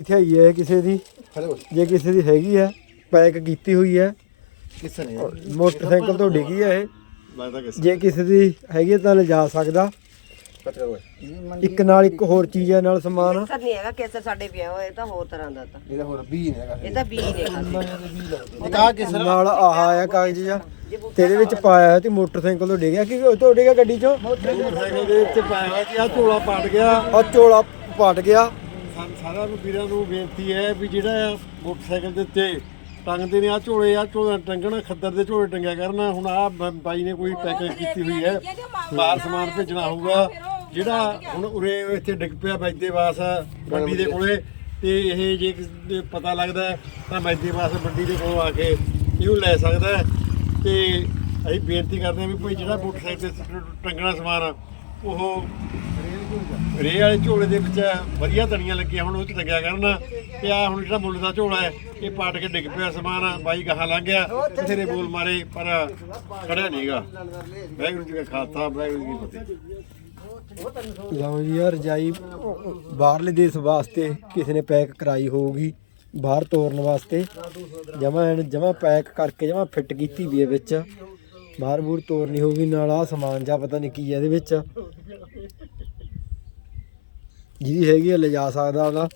ਇੱਥੇ ਆਈ ਹੈ ਕਿਸੇ ਦੀ? ਜੇ ਕਿਸੇ ਦੀ ਹੈਗੀ ਹੈ ਪੈਕ ਕੀਤੀ ਹੋਈ ਹੈ। ਕਿਸੇ ਨੇ? ਮੋਟਰਸਾਈਕਲ ਤੋਂ ਡਿੱਗੀ ਹੈ ਇਹ। ਲੱਗਦਾ ਕਿਸੇ ਜੇ ਕਿਸੇ ਦੀ ਹੈਗੀ ਹੈ ਤਾਂ ਲਿਜਾ ਸਕਦਾ। ਇੱਕ ਨਾਲ ਇੱਕ ਹੋਰ ਚੀਜ਼ ਹੈ ਨਾਲ ਸਮਾਨ। ਕੇਸਰ ਨਹੀਂ ਹੈਗਾ ਕੇਸਰ ਸਾਡੇ ਪਿਆ ਹੋਇਆ ਇਹ ਤਾਂ ਹੋਰ ਤਰ੍ਹਾਂ ਦਾ ਤਾਂ। ਇਹਦਾ ਹੋਰ 20 ਨੇ ਹੈਗਾ। ਇਹ ਤਾਂ ਬੀਜ ਨੇ ਖਾਲੀ ਕਾ ਕਿਸੇ ਨਾਲ ਆਹ ਆਇਆ ਕਾਗਜ਼ ਜਿਹਾ। ਤੇ ਇਹਦੇ ਵਿੱਚ ਪਾਇਆ ਹੈ ਤੇ ਮੋਟਰਸਾਈਕਲ ਤੋਂ ਡਿੱਗਿਆ। ਕਿ ਉਹ ਤੋਂ ਡਿੱਗਿਆ ਗੱਡੀ ਚੋਂ? ਮੋਟਰਸਾਈਕਲ ਦੇ ਉੱਤੇ ਪਾਇਆ ਹੋਇਆ ਕਿ ਆ ਝੋਲਾ ਪਾਟ ਗਿਆ। ਆ ਝੋਲਾ ਪਟ ਗਿਆ। ਸਾ- ਸਾਰਿਆਂ ਨੂੰ ਵੀਰਾਂ ਨੂੰ ਬੇਨਤੀ ਹੈ ਵੀ ਜਿਹੜਾ ਆ ਮੋਟਰਸਾਈਕਲ ਦੇ ਉੱਤੇ ਟੰਗਦੇ ਨੇ ਆ ਝੋਲੇ ਆ ਝੋਲਾ ਟੰਗਣਾ ਖੱਦਰ ਦੇ ਝੋਲੇ ਟੰਗਿਆ ਕਰਨ ਹੁਣ ਆ ਬਾਈ ਨੇ ਕੋਈ ਪੈਕਿੰਗ ਕੀਤੀ ਹੋਈ ਹੈ। ਬਾਹਰ ਸਮਾਨ ਭੇਜਣਾ ਹੋਊਗਾ। ਜਿਹੜਾ ਹੁਣ ਉਰੇ ਇੱਥੇ ਡਿੱਗ ਪਿਆ ਮੈਦੇਵਾਸ ਮੰਡੀ ਦੇ ਕੋਲੇ ਤੇ ਇਹ ਜੇ ਪਤਾ ਲੱਗਦਾ ਤਾਂ ਮੈਦੇਵਾਸ ਮੰਡੀ ਦੇ ਕੋਲੋਂ ਆ ਕੇ ਇਹਨੂੰ ਲੈ ਸਕਦਾ ਤੇ ਅਸੀਂ ਬੇਨਤੀ ਕਰਦੇ ਹਾਂ ਵੀ ਭਾਈ ਜਿਹੜਾ ਮੋਟਰਸਾਈਕਲ ਤੇ ਟੰਗਣਾ ਸਮਾਨ ਉਹ ਰੇ ਵਾਲੇ ਝੋਲੇ ਦੇ ਵਿੱਚ ਵਧੀਆ ਤਣੀਆਂ ਲੱਗੀਆਂ, ਹੁਣ ਉਹ ਚ ਲੱਗਿਆ ਕਰਨ। ਤੇ ਆ ਹੁਣ ਜਿਹੜਾ ਮੁੱਲ ਦਾ ਝੋਲਾ ਹੈ, ਇਹ ਪਾਟ ਕੇ ਡਿੱਗ ਪਿਆ ਸਮਾਨ, ਬਾਈ ਗਾਹਾਂ ਲੰਘ ਗਿਆ, ਬਥੇਰੇ ਬੋਲ ਮਾਰੇ, ਪਰ ਖੜਿਆ ਨਹੀਂਗਾ ਵਾਹਿਗੁਰੂ ਜੀ ਕਾ ਖਾਲਸਾ, ਵਾਹਿਗੁਰੂ ਜੀ ਕੀ ਫਤਿਹ। ਲਓ ਜੀ ਯਾਰ ਰਜਾਈ ਬਾਹਰਲੇ ਦੇਸ਼ ਵਾਸਤੇ ਕਿਸੇ ਨੇ ਪੈਕ ਕਰਾਈ ਹੋਊਗੀ, ਬਾਹਰ ਤੋਰਨ ਵਾਸਤੇ। ਜਮਾ ਜਮਾ ਪੈਕ ਕਰਕੇ ਜਮਾ ਫਿੱਟ ਕੀਤੀ ਵੀ ਹੈ ਵਿੱਚ। ਬਾਹਰ ਬੂਰ ਤੋਰਨੀ ਹੋਊਗੀ, ਨਾਲ ਆ ਸਮਾਨ ਜਾਂ ਪਤਾ ਨਹੀਂ ਕੀ ਹੈ ਇਹਦੇ ਵਿੱਚ। ਜਿਹਦੀ ਹੈਗੀ ਹੈ ਲਿਜਾ ਸਕਦਾ ਉਹਦਾ।